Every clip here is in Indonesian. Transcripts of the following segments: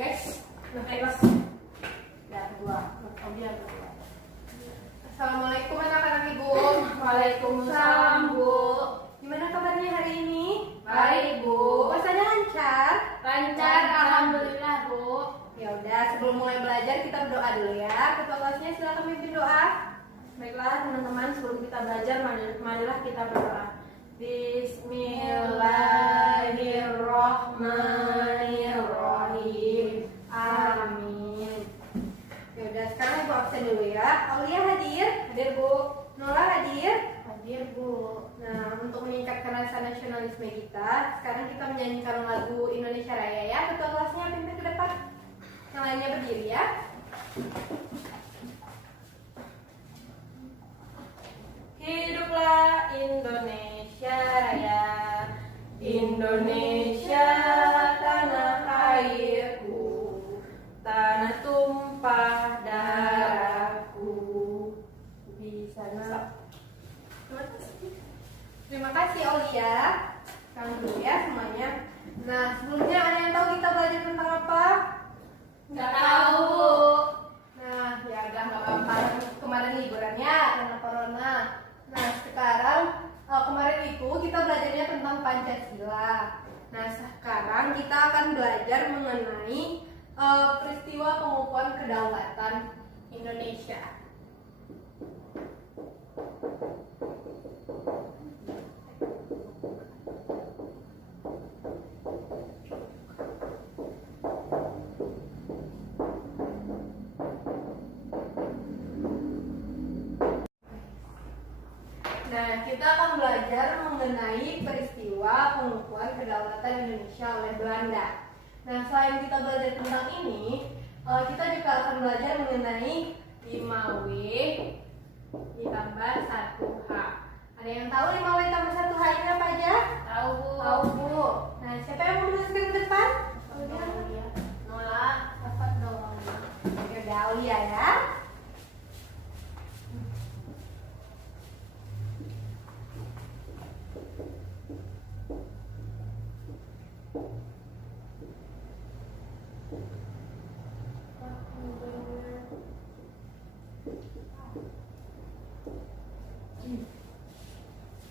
guys. Bebas. Ya, kedua. Kemudian kedua. Assalamualaikum anak-anak Ibu. Waalaikumsalam, Bu. Gimana kabarnya hari ini? Baik, Bu. Puasanya lancar? Lancar, alhamdulillah, Bu. Ya udah, sebelum mulai belajar kita berdoa dulu ya. Ketua kelasnya silakan mimpin doa. Baiklah, teman-teman, sebelum kita belajar, marilah kita berdoa. Bismillahirrahmanirrahim. Amin. Ya udah, sekarang Ibu absen dulu ya. Aulia hadir? Hadir, Bu. Nola hadir? Hadir, Bu. Nah, untuk meningkatkan rasa nasionalisme kita, sekarang kita menyanyikan lagu Indonesia Raya ya. Ketua kelasnya pimpin ke depan. Yang lainnya berdiri ya. Hiduplah Indonesia Raya, Indonesia tanah airku, tanah tumpah darahku. Bisa nak? Terima kasih Aulia. Sekarang dulu ya semuanya. Nah, sebelumnya ada yang tahu kita belajar tentang apa? Nggak tahu. Nah, ya udah nggak apa-apa. Kemarin liburannya karena corona. Nah, sekarang kemarin itu kita belajarnya tentang Pancasila. Nah, sekarang kita akan belajar mengenai peristiwa pengukuhan kedaulatan Indonesia. Nah, kita akan belajar mengenai peristiwa pengukuhan kedaulatan Indonesia oleh Belanda. Nah, selain kita belajar tentang ini, kita juga akan belajar mengenai 5W ditambah 1H. Ada yang tahu 5W tambah 1H ini apa aja? Tahu, Bu. Tahu, Bu. Nah, siapa yang mau menuliskan ke depan? Aulia. Nola, dapat dong. Ya udah, Aulia ya.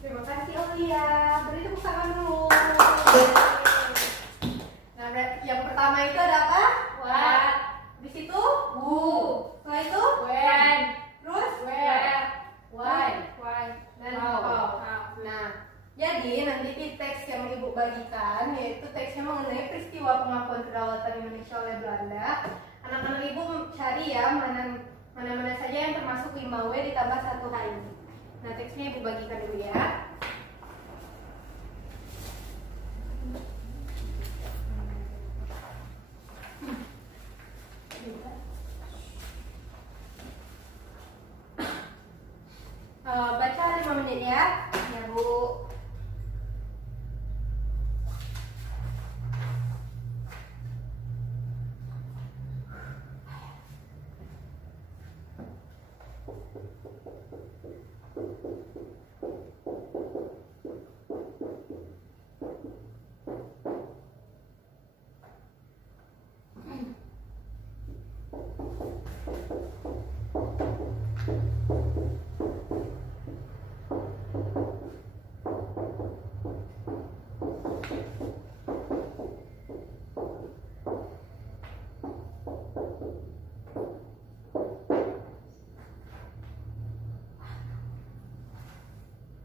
Terima kasih Aulia. Beri tepuk tangan dulu. Nah, yang pertama itu ada apa? What? Di situ? Bu. Setelah itu? When. Terus? Where. Why. Why. Dan How. how. Nah, jadi nanti di teks yang Ibu bagikan yaitu teksnya mengenai peristiwa pengakuan kedaulatan Indonesia oleh Belanda. Anak-anak Ibu cari ya mana saja yang termasuk 5W ditambah 1H ini. Nah, teksnya Ibu bagikan dulu ya. Baca 5 menit ya. Ya, Bu.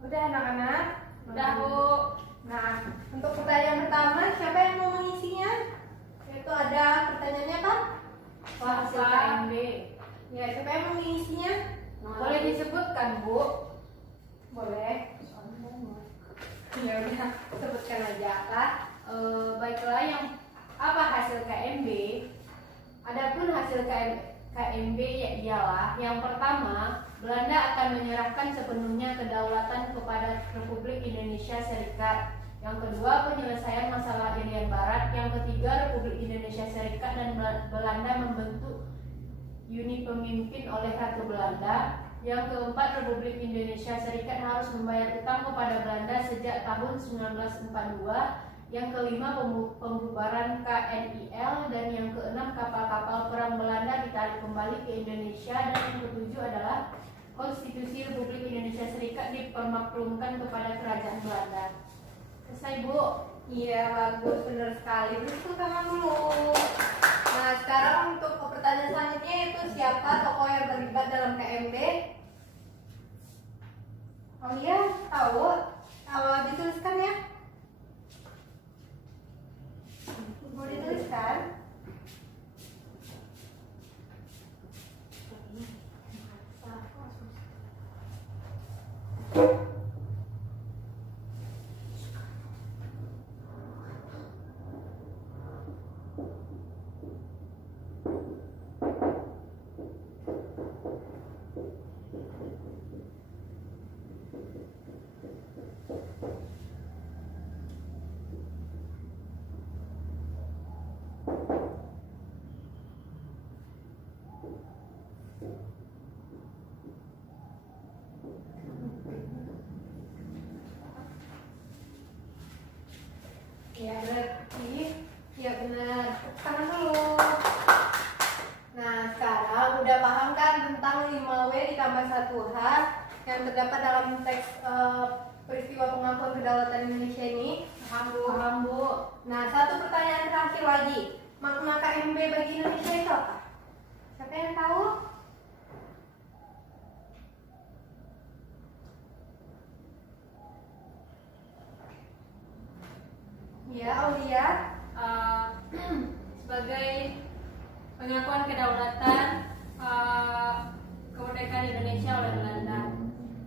Udah anak-anak? Udah, Bu. Nah, untuk pertanyaan pertama, siapa yang mau mengisinya? Yaitu ada pertanyaannya apa? Hasil KMB. Ya, siapa yang mau mengisinya? Boleh disebutkan, Bu? Boleh. Ya udah, sebutkan aja apa? Baiklah, yang apa hasil KMB? Adapun hasil KMB ialah yang pertama, Belanda akan menyerahkan sepenuhnya kedaulatan kepada Republik Indonesia Serikat. Yang kedua, penyelesaian masalah Irian Barat. Yang ketiga, Republik Indonesia Serikat dan Belanda membentuk uni pemimpin oleh Ratu Belanda. Yang keempat, Republik Indonesia Serikat harus membayar utang kepada Belanda sejak tahun 1942. Yang kelima, pembubaran KNIL. Dan yang keenam, kapal-kapal perang Belanda ditarik kembali ke Indonesia. Dan yang ketujuh adalah Konstitusi Republik Indonesia Serikat dipermaklumkan kepada Kerajaan Belanda. Selesai, Bu? Iya, bagus, benar sekali. Itu tangan dulu. Nah, sekarang untuk pertanyaan selanjutnya itu siapa tokoh yang terlibat dalam KMB? Oh iya, tahu? Kalau dituliskan ya? Mau dituliskan? Ya, berarti ya benar. Tangan dulu. Nah, sekarang udah paham kan tentang 5W ditambah 1H yang terdapat dalam teks peristiwa pengakuan kedaulatan Indonesia ini? Paham, Bu? Paham, Bu. Nah, satu pertanyaan terakhir lagi. Makna KMB bagi Indonesia itu apa? Siapa yang tahu? Ya, Aulia. Sebagai pengakuan kedaulatan kemerdekaan Indonesia oleh Belanda.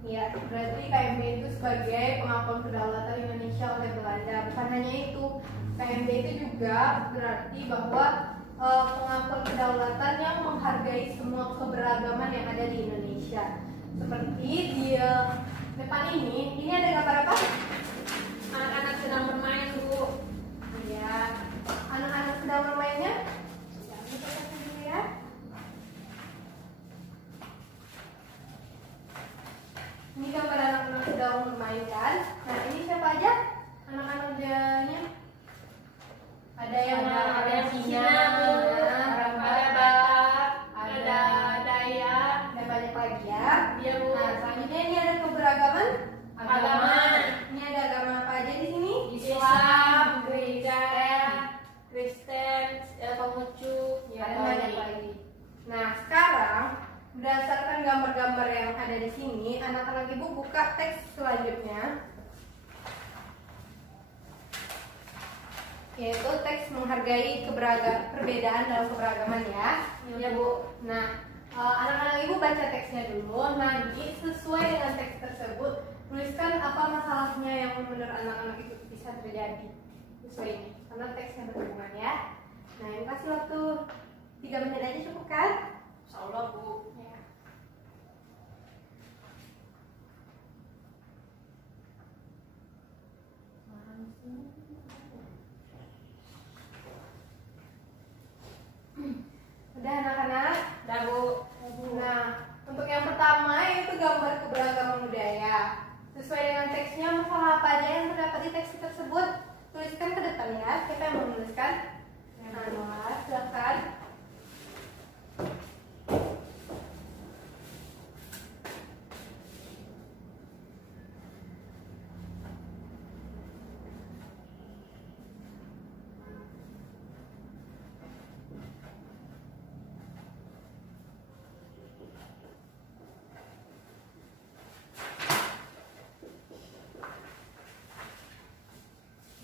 Ya, berarti KMB itu sebagai pengakuan kedaulatan Indonesia oleh Belanda. Bukan hanya itu, KMB itu juga berarti bahwa pengakuan kedaulatan yang menghargai semua keberagaman yang ada di Indonesia. Seperti di depan ini ada gambar apa? Anak-anak sedang bermain, Bu. Ya, anak-anak sedang bermainnya. Jangan lupa dulu ya. Ini gambar anak-anak sedang bermain kan? Nah, ini siapa aja? Anak-anaknya? Ada yang Cina, orang ada Batak, Batak, ada Dayak, dan banyak lagi ya. Iya, Bu. Nah, selanjutnya ini ada keberagaman Agama. Ini ada agama apa aja di sini? Islam, Gereja, Kristen, Konghucu, Ada banyak lagi. Nah, sekarang berdasarkan gambar-gambar yang ada di sini, anak-anak ibu buka teks selanjutnya, yaitu teks menghargai perbedaan dalam keberagaman ya. Ya, Bu. Nah, anak-anak ibu baca teksnya dulu. Nanti sesuai dengan teks tersebut, tuliskan apa masalahnya yang menurut anak-anak itu bisa terjadi. Sesuai ini, karena teksnya berhubungan ya. Nah, ini kasih waktu 3 menit aja cukup kan? Insyaallah, Bu. Ya. Udah anak-anak? Dah, Bu. Nah, untuk yang pertama yaitu gambar keberagaman budaya. Sesuai dengan teksnya, masalah apa aja yang terdapat di teks tersebut, tuliskan ke depan ya. Siapa yang mau menuliskan? Nah, silakan.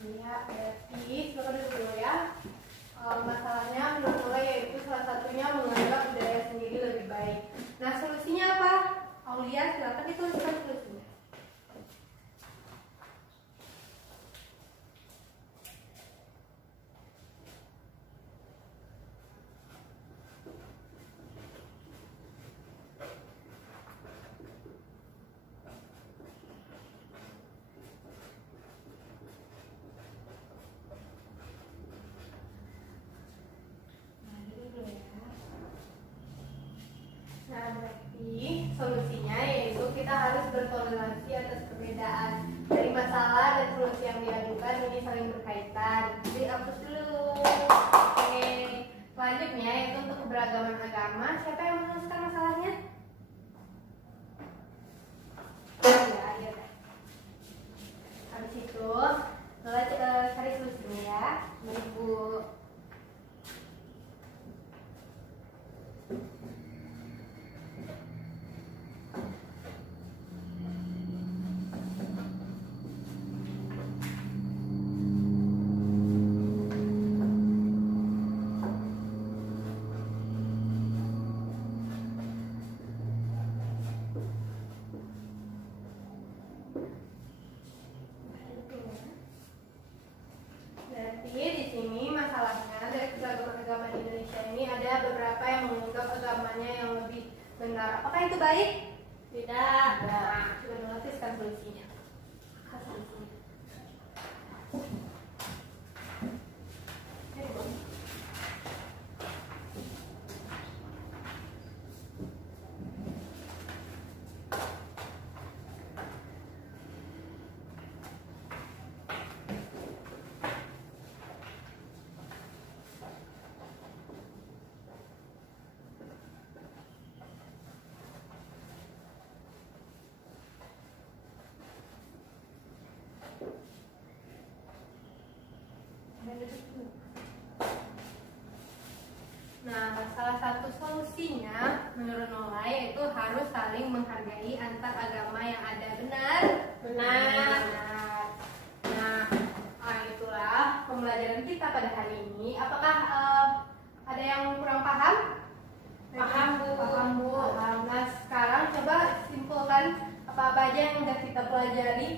Ya, berarti silakan dulu ya. Masalahnya menurut saya yaitu salah satunya menganggap budaya sendiri lebih baik. Nah, solusinya apa? Aulia, silakan dituliskan solusinya. Nah, berarti solusinya yaitu kita harus bertoleransi atas perbedaan. Dari masalah dan solusi yang diajukan ini saling berkaitan. Jadi hapus dulu. Oke. Selanjutnya yaitu untuk keberagaman agama. Siapa yang menuliskan masalahnya? Ya, iya. Habis itu, Lola cari solusinya ya. Ibu. Berarti di sini masalahnya dari keberagaman agama di Indonesia ini ada beberapa yang menganggap agamanya yang lebih benar. Apakah itu baik? Tidak. Nah, coba nuliskan solusinya. Solusinya. Nah, salah satu solusinya menurut Nola yaitu harus saling menghargai antar agama yang ada. Benar? Benar. Nah, itulah pembelajaran kita pada hari ini. Apakah ada yang kurang paham? Paham, Bu. Paham, Bu. Paham. Nah, sekarang coba simpulkan apa-apa aja yang sudah kita pelajari.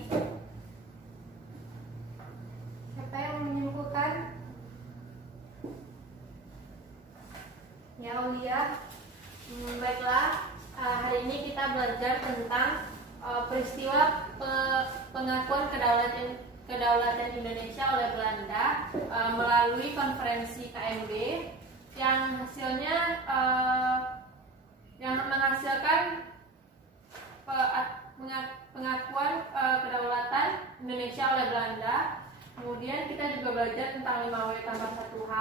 Siapa yang menyimpulkan? Ya, Aulia. Baiklah, hari ini kita belajar tentang peristiwa pengakuan kedaulatan Indonesia oleh Belanda melalui konferensi KMB yang hasilnya yang menghasilkan pengakuan kedaulatan Indonesia oleh Belanda. Kemudian kita juga belajar tentang 5W tambah 1H.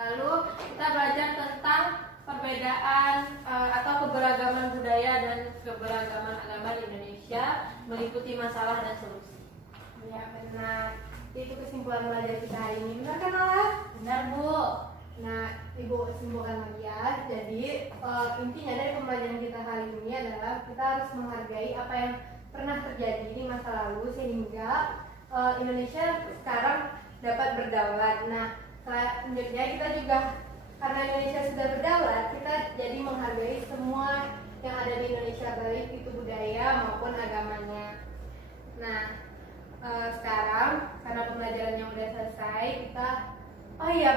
Lalu kita belajar tentang perbedaan atau keberagaman budaya dan keberagaman agama di Indonesia, meliputi masalah dan solusi. Ya, benar. Itu kesimpulan belajar kita hari ini. Benar kan, Nola? Benar, Bu. Nah, Ibu simpulkan lagi ya. Jadi intinya dari pembelajaran kita hari ini adalah kita harus menghargai apa yang pernah terjadi di masa lalu sehingga Indonesia sekarang dapat berdaulat. Nah, selanjutnya kita juga karena Indonesia sudah berdaulat, kita jadi menghargai semua yang ada di Indonesia, baik itu budaya maupun agamanya. Nah, sekarang karena pembelajarannya udah selesai, kita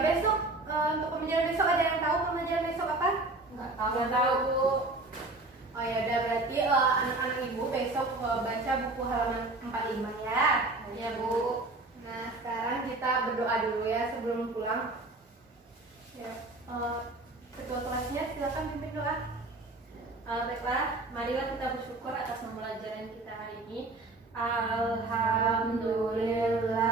besok untuk pembelajaran besok ada yang tahu pembelajaran besok apa? Nggak tahu. Nggak tahu, Bu. Oh ya udah, berarti anak-anak Ibu besok baca buku halaman 45 ya. Ya, Bu. Nah, sekarang kita berdoa dulu ya sebelum pulang. Ya, ketua kelasnya silakan pimpin doa. Baiklah, marilah kita bersyukur atas pembelajaran kita hari ini. Alhamdulillah.